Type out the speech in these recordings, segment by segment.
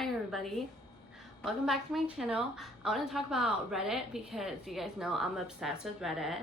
Hi everybody, welcome back to my channel. I want to talk about Reddit because you guys know I'm obsessed with Reddit.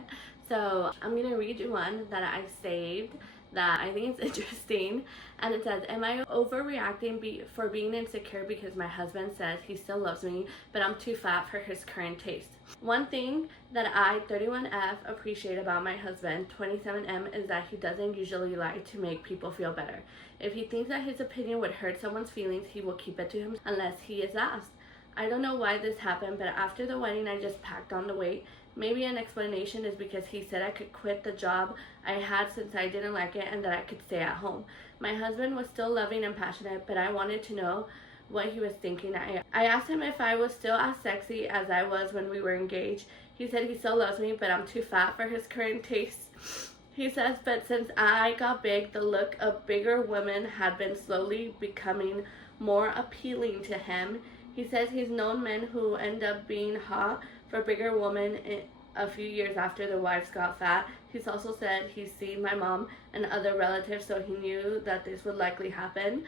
So I'm going to read you one that I saved that I think is interesting, and it says, am I overreacting for being insecure because my husband says he still loves me but I'm too fat for his current taste? One thing that I, 31F, appreciate about my husband, 27M, is that he doesn't usually lie to make people feel better. If he thinks that his opinion would hurt someone's feelings, he will keep it to him unless he is asked. I don't know why this happened, but after the wedding I just packed on the weight. Maybe an explanation is because he said I could quit the job I had since I didn't like it and that I could stay at home. My husband was still loving and passionate, but I wanted to know what he was thinking. I asked him if I was still as sexy as I was when we were engaged. He said he still loves me, but I'm too fat for his current taste. He says, but since I got big, the look of bigger women had been slowly becoming more appealing to him. He says he's known men who end up being hot for bigger women a few years after their wives got fat. He's also said he's seen my mom and other relatives, so he knew that this would likely happen.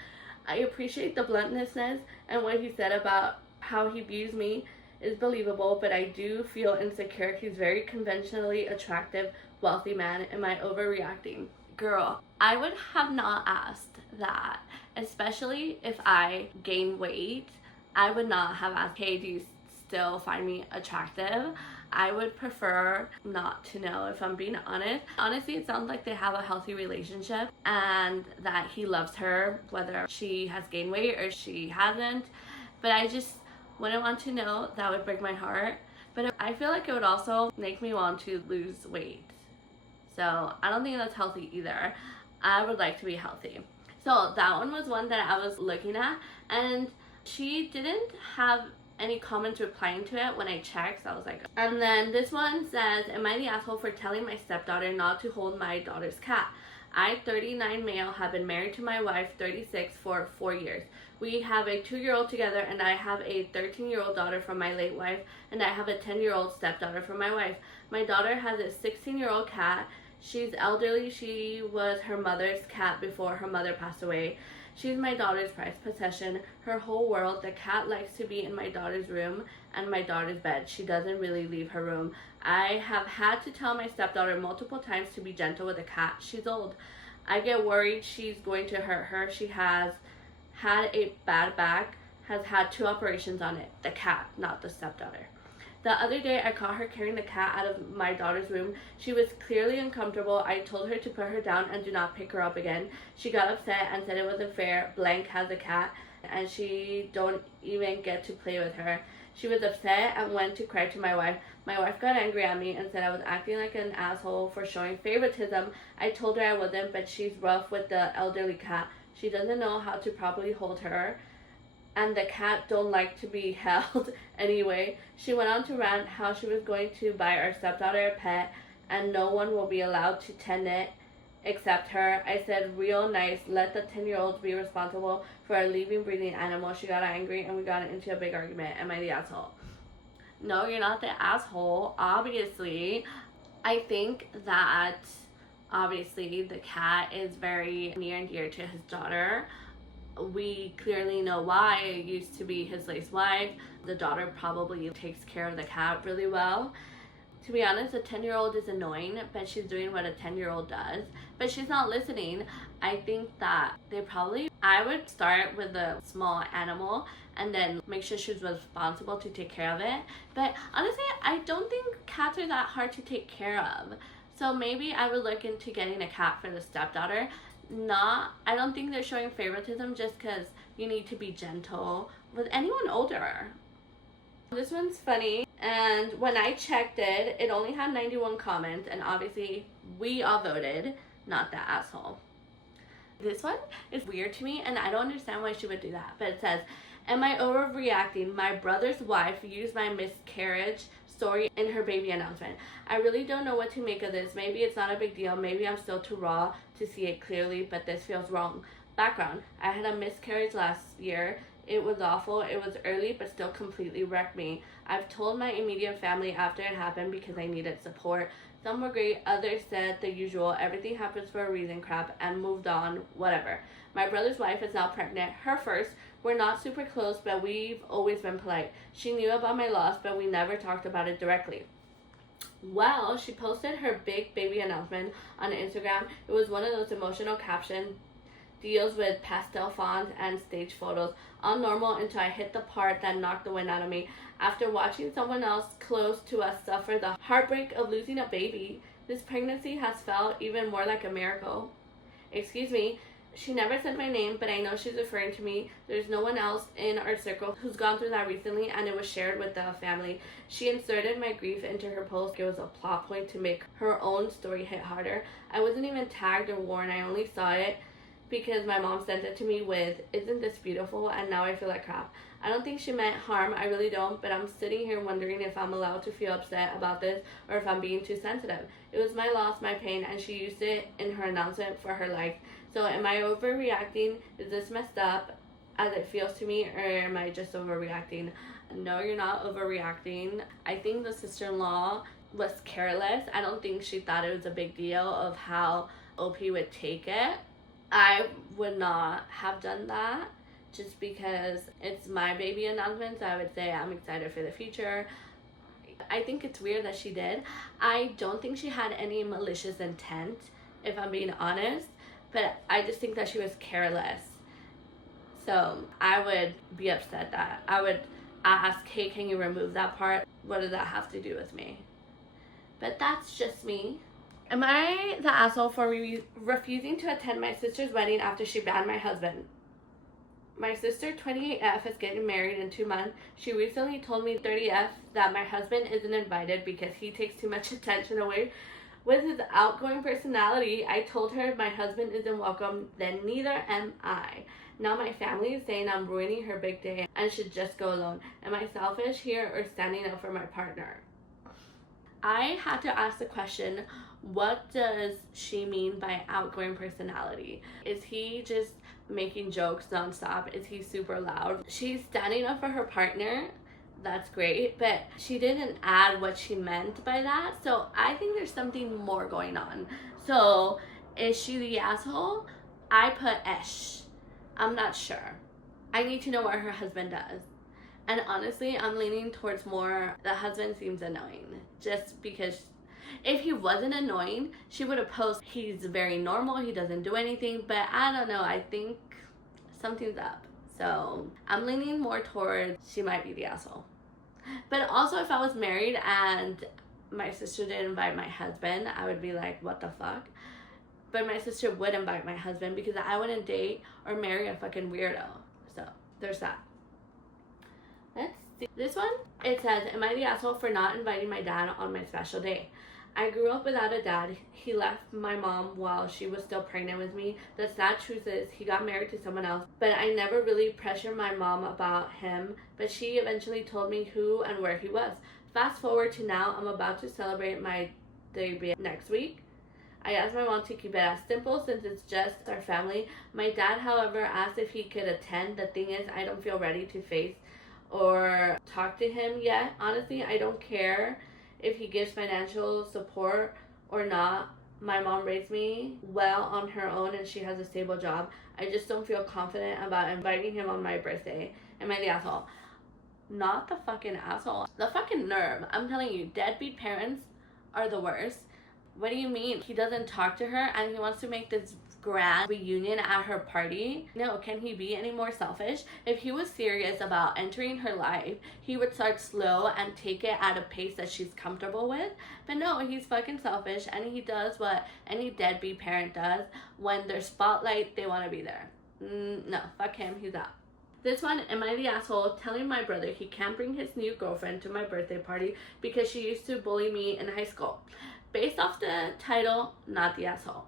I appreciate the bluntness, and what he said about how he views me is believable, but I do feel insecure. He's very conventionally attractive, wealthy man. Am I overreacting? Girl, I would have not asked that, especially if I gain weight. I would not have asked, hey, do you still find me attractive? I would prefer not to know, if I'm being honest. Honestly, it sounds like they have a healthy relationship and that he loves her, whether she has gained weight or she hasn't. But I just wouldn't want to know. That would break my heart. But I feel like it would also make me want to lose weight. So I don't think that's healthy either. I would like to be healthy. So that one was one that I was looking at, and she didn't have any comments replying to it when I checked, so I was like. And then this one says, am I the asshole for telling my stepdaughter not to hold my daughter's cat? I, 39 male, have been married to my wife, 36, for 4 years. We have a 2-year-old together, and I have a 13-year-old daughter from my late wife, and I have a 10-year-old stepdaughter from my wife. My daughter has a 16-year-old cat. She's elderly. She was her mother's cat before her mother passed away. She's my daughter's prized possession, her whole world. The cat likes to be in my daughter's room and my daughter's bed. She doesn't really leave her room. I have had to tell my stepdaughter multiple times to be gentle with the cat. She's old. I get worried she's going to hurt her. She has had a bad back, has had 2 operations on it. The cat, not the stepdaughter. The other day, I caught her carrying the cat out of my daughter's room. She was clearly uncomfortable. I told her to put her down and do not pick her up again. She got upset and said it wasn't fair. Blank has a cat, and she don't even get to play with her. She was upset and went to cry to my wife. My wife got angry at me and said I was acting like an asshole for showing favoritism. I told her I wasn't, but she's rough with the elderly cat. She doesn't know how to properly hold her, and the cat don't like to be held anyway. She went on to rant how she was going to buy our stepdaughter a pet and no one will be allowed to tend it except her. I said, real nice, let the 10-year-old be responsible for a living, breathing animal. She got angry and we got into a big argument. Am I the asshole? No, you're not the asshole, obviously. I think that obviously the cat is very near and dear to his daughter. We clearly know why. It used to be his late wife. The daughter probably takes care of the cat really well. To be honest, a 10-year-old is annoying, but she's doing what a 10-year-old does. But she's not listening. I think that I would start with a small animal and then make sure she's responsible to take care of it. But honestly, I don't think cats are that hard to take care of. So maybe I would look into getting a cat for the stepdaughter. I don't think they're showing favoritism just because you need to be gentle with anyone older. This one's funny, and when I checked it, it only had 91 comments, and obviously we all voted, not that asshole. This one is weird to me, and I don't understand why she would do that, but it says, am I overreacting? My brother's wife used my miscarriage story in her baby announcement. I really don't know what to make of this. Maybe it's not a big deal. Maybe I'm still too raw to see it clearly, but this feels wrong. Background: I had a miscarriage last year. It was awful. It was early, but still completely wrecked me. I've told my immediate family after it happened because I needed support. Some were great, others said the usual, everything happens for a reason crap, and moved on, whatever. My brother's wife is now pregnant, her first, We're not super close, but we've always been polite. She knew about my loss, but we never talked about it directly. Well, she posted her big baby announcement on Instagram. It was one of those emotional caption deals with pastel fonts and stage photos. All normal until I hit the part that knocked the wind out of me. After watching someone else close to us suffer the heartbreak of losing a baby, this pregnancy has felt even more like a miracle. Excuse me, she never said my name, but I know she's referring to me. There's no one else in our circle who's gone through that recently, and it was shared with the family. She inserted my grief into her post. It was a plot point to make her own story hit harder. I wasn't even tagged or warned. I only saw it because my mom sent it to me with, "Isn't this beautiful?" And now I feel like crap. I don't think she meant harm, I really don't, but I'm sitting here wondering if I'm allowed to feel upset about this or if I'm being too sensitive. It was my loss, my pain, and she used it in her announcement for her life. So am I overreacting? Is this messed up as it feels to me, or am I just overreacting? No, you're not overreacting. I think the sister-in-law was careless. I don't think she thought it was a big deal of how OP would take it. I would not have done that just because it's my baby announcement, so I would say I'm excited for the future. I think it's weird that she did. I don't think she had any malicious intent, if I'm being honest, but I just think that she was careless. So I would be upset that I would ask, "Hey, can you remove that part? What does that have to do with me?" But that's just me. Am I the asshole for refusing to attend my sister's wedding after she banned my husband? My sister, 28F, is getting married in 2 months. She recently told me, 30F, that my husband isn't invited because he takes too much attention away with his outgoing personality. I told her if my husband isn't welcome, then neither am I. Now my family is saying I'm ruining her big day and should just go alone. Am I selfish here or standing up for my partner? I had to ask the question, what does she mean by outgoing personality? Is he just making jokes nonstop? Is he super loud? She's standing up for her partner. That's great, but she didn't add what she meant by that. So I think there's something more going on. So is she the asshole? I put esh. I'm not sure. I need to know what her husband does. And honestly, I'm leaning towards more the husband seems annoying. Just because if he wasn't annoying, she would have posted he's very normal, he doesn't do anything. But I don't know, I think something's up. So I'm leaning more towards she might be the asshole. But also if I was married and my sister didn't invite my husband, I would be like, what the fuck? But my sister would invite my husband because I wouldn't date or marry a fucking weirdo. So there's that. Let's see. This one, it says, am I the asshole for not inviting my dad on my special day? I grew up without a dad. He left my mom while she was still pregnant with me. The sad truth is he got married to someone else, but I never really pressured my mom about him, but she eventually told me who and where he was. Fast forward to now, I'm about to celebrate my debut next week. I asked my mom to keep it as simple since it's just our family. My dad, however, asked if he could attend. The thing is, I don't feel ready to face or talk to him yet. Honestly, I don't care if he gives financial support or not. My mom raised me well on her own and she has a stable job. I just don't feel confident about inviting him on my birthday. Am I the asshole? Not the fucking asshole. The fucking nerve. I'm telling you, deadbeat parents are the worst. What do you mean? He doesn't talk to her and he wants to make this grand reunion at her party? No, can he be any more selfish? If he was serious about entering her life, he would start slow and take it at a pace that she's comfortable with. But no, he's fucking selfish and he does what any deadbeat parent does. When there's spotlight, they want to be there. No, fuck him, he's out. This one, am I the asshole telling my brother he can't bring his new girlfriend to my birthday party because she used to bully me in high school? Based off the title, not the asshole.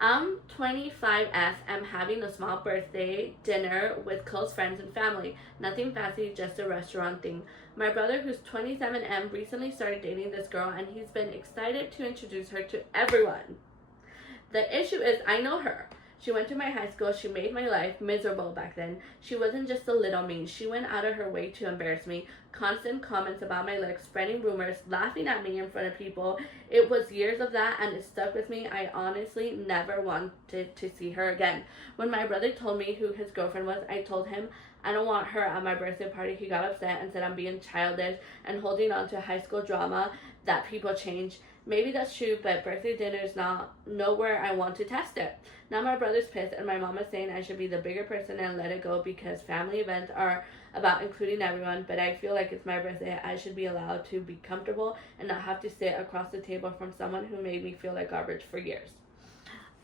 I'm 25F. I'm having a small birthday dinner with close friends and family. Nothing fancy, just a restaurant thing. My brother, who's 27M, recently started dating this girl and he's been excited to introduce her to everyone. The issue is I know her. She went to my high school. She made my life miserable back then. She wasn't just a little mean. She went out of her way to embarrass me. Constant comments about my looks, spreading rumors, laughing at me in front of people. It was years of that and it stuck with me. I honestly never wanted to see her again. When my brother told me who his girlfriend was, I told him I don't want her at my birthday party. He got upset and said I'm being childish and holding on to high school drama, that people change. Maybe that's true, but birthday dinner is not nowhere I want to test it. Now my brother's pissed and my mom is saying I should be the bigger person and let it go because family events are about including everyone, but I feel like it's my birthday. I should be allowed to be comfortable and not have to sit across the table from someone who made me feel like garbage for years.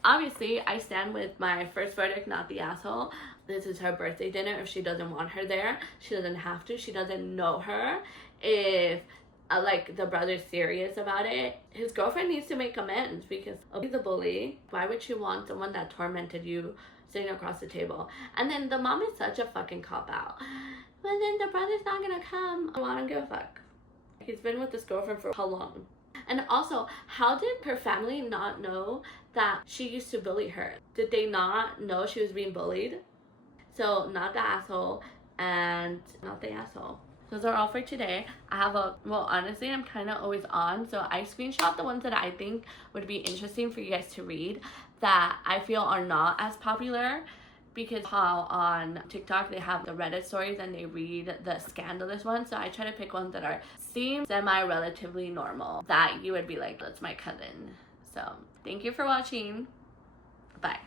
Obviously, I stand with my first verdict, not the asshole. This is her birthday dinner. If she doesn't want her there, she doesn't have to. She doesn't know her. If like the brother's serious about it, his girlfriend needs to make amends because he's a bully. Why would she want someone that tormented you sitting across the table? And then the mom is such a fucking cop out. But then the brother's not gonna come. I don't give a fuck. He's been with this girlfriend for how long? And also, how did her family not know that she used to bully her? Did they not know she was being bullied? So, not the asshole and not the asshole. Those are all for today. I have well, honestly, I'm kind of always on, so I screenshot the ones that I think would be interesting for you guys to read that I feel are not as popular, because how on TikTok they have the Reddit stories and they read the scandalous ones. So I try to pick ones that seem semi-relatively normal, that you would be like, that's my cousin. So thank you for watching. Bye.